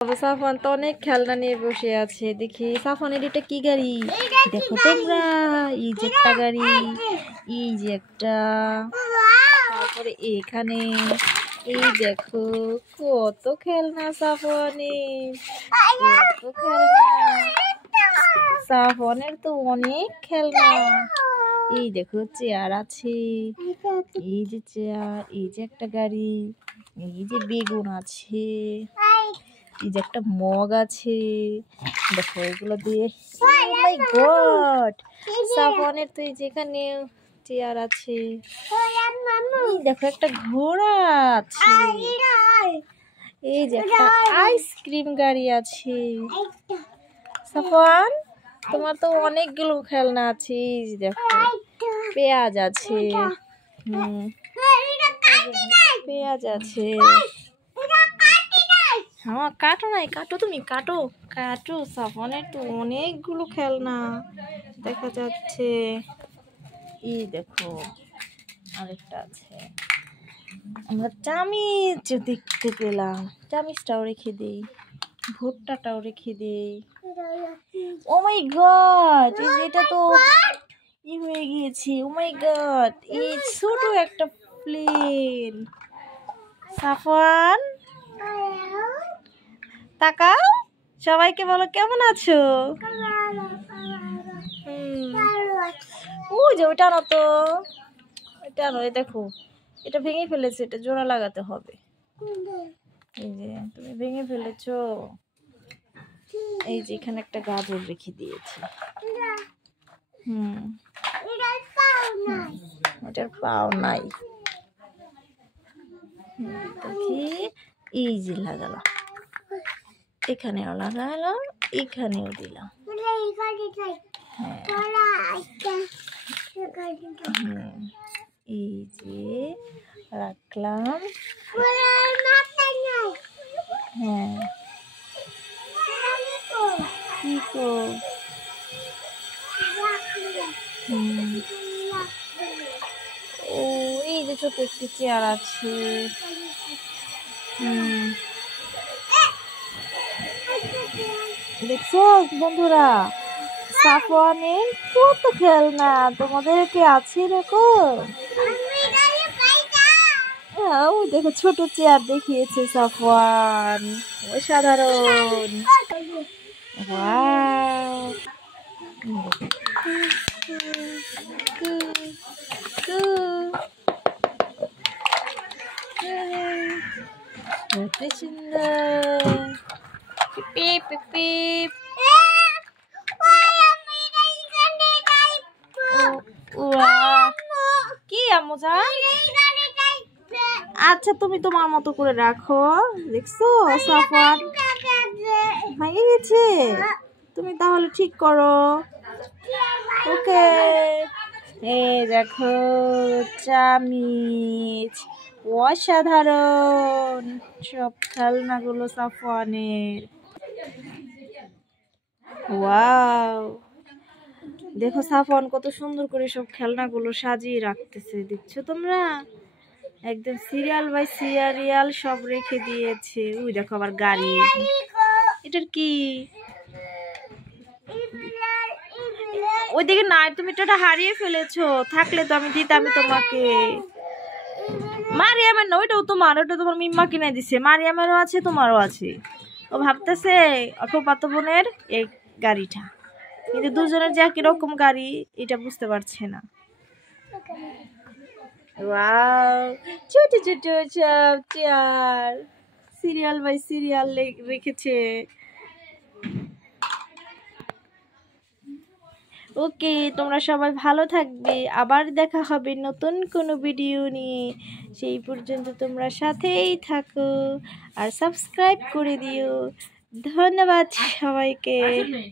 সাফওয়ান তো অনেক খেলনা নিয়ে বসে আছে। দেখি সাফওয়ানের এটা কি গাড়ি, দেখো তোমরা। এই যে একটা গাড়ি, এই যে একটা, তারপরে এখানে এই দেখো কত খেলনা সাফওয়ানের, কত খেলনা। সাফওয়ানের তো অনেক খেলনা। এই দেখো চেয়ার আছে, এই যে চেয়ার, এই যে একটা গাড়ি, এই যে বেগুন আছে, এই যে একটা মগ আছে। দেখো এগুলো দিয়ে, ও মাই গড, সাফওয়ানের তো এই যেখানে চেয়ার আছে। দেখো একটা ঘোড়া আছে, এই যে একটা আইসক্রিম গাড়ি আছে। সাফওয়ান তোমার তো অনেকগুলো খেলনা আছে। দেখো পেঁয়াজ আছে, পেঁয়াজ আছে। হ্যাঁ কাটো নাই, কাটো, তুমি কাটো কাটো। সাফওয়ানের তো অনেকগুলো খেলনা দেখা যাচ্ছে। এই দেখো আরেকটা আছে। আমরা চামিচ দেখতে পেলাম, চামিচটাও রেখে দিই, ভুট্টাটাও রেখে দিই। ও মাই গড, এটা তো ই হয়ে গিয়েছে। ও মাই গড, এই ছোট একটা প্লেন। সাফওয়ান তাকাও, সবাইকে বলো কেমন আছো। যে ওইটা না তো, ওইটা নয়। দেখো এটা ভেঙে ফেলেছে, এটা জোড়া লাগাতে হবে। এই যে তুমি ভেঙে ফেলেছো। এই যে এখানে একটা গাজর রেখে দিয়েছি। এটার পাও নাই। দেখি এই যে লাগালাম, এখানেও লাগালাম, এখানেও দিলাম। এই যে রাখলাম। হ্যাঁ কি গো, ও এই যে ছোট একটি চেয়ার আছে। দেখছো বন্ধুরা, সাফওয়ানের কত খেলনা, তোমাদেরকে আছে এরকম? ওই দেখো ছোট চেয়ার দেখিয়েছে সাফওয়ান, অসাধারণ। কত সুন্দর। পিপ পিপ। কি আম্মু জান? আচ্ছা তুমি তোমার মতো করে রাখো। দেখছো সাফওয়ান ভেঙে গেছে, তুমি তাহলে ঠিক করো। ওকে, এই দেখো চামিচ, অসাধারণ সব খেলনাগুলো সাফওয়ানের। ওয়াও, দেখো সাফওয়ান কত সুন্দর করে সব খেলনাগুলো সাজিয়ে রাখতেছে। দেখছো তোমরা, একদম সিরিয়াল বাই সিরিয়াল সব রেখে দিয়েছে। ওই দেখো আবার গাড়ি, এটার কি ওইদিকে নাই, তুমি এটা হারিয়ে ফেলেছো। থাকলে তো আমি দিতামই তোমাকে। মারিয়ামের না, ওইটাও তোমার, ওটা তোমার মিম্মা কিনে দিছে। মারিয়ামেরও আছে, তোমারও আছে। ও ভাবতেছে অল্প বোনের এই গাড়িটা, কিন্তু দুজনের যে একই রকম গাড়ি এটা বুঝতে পারছে না। ওয়াও, ছোট ছোট সব চেয়ার সিরিয়াল বাই সিরিয়াল রেখেছে। ওকে, তোমরা সবাই ভালো থাকবে, আবার দেখা হবে নতুন কোনো ভিডিও নিয়ে। সেই পর্যন্ত তোমরা সাথেই থাকো আর সাবস্ক্রাইব করে দিও। ধন্যবাদ সবাইকে।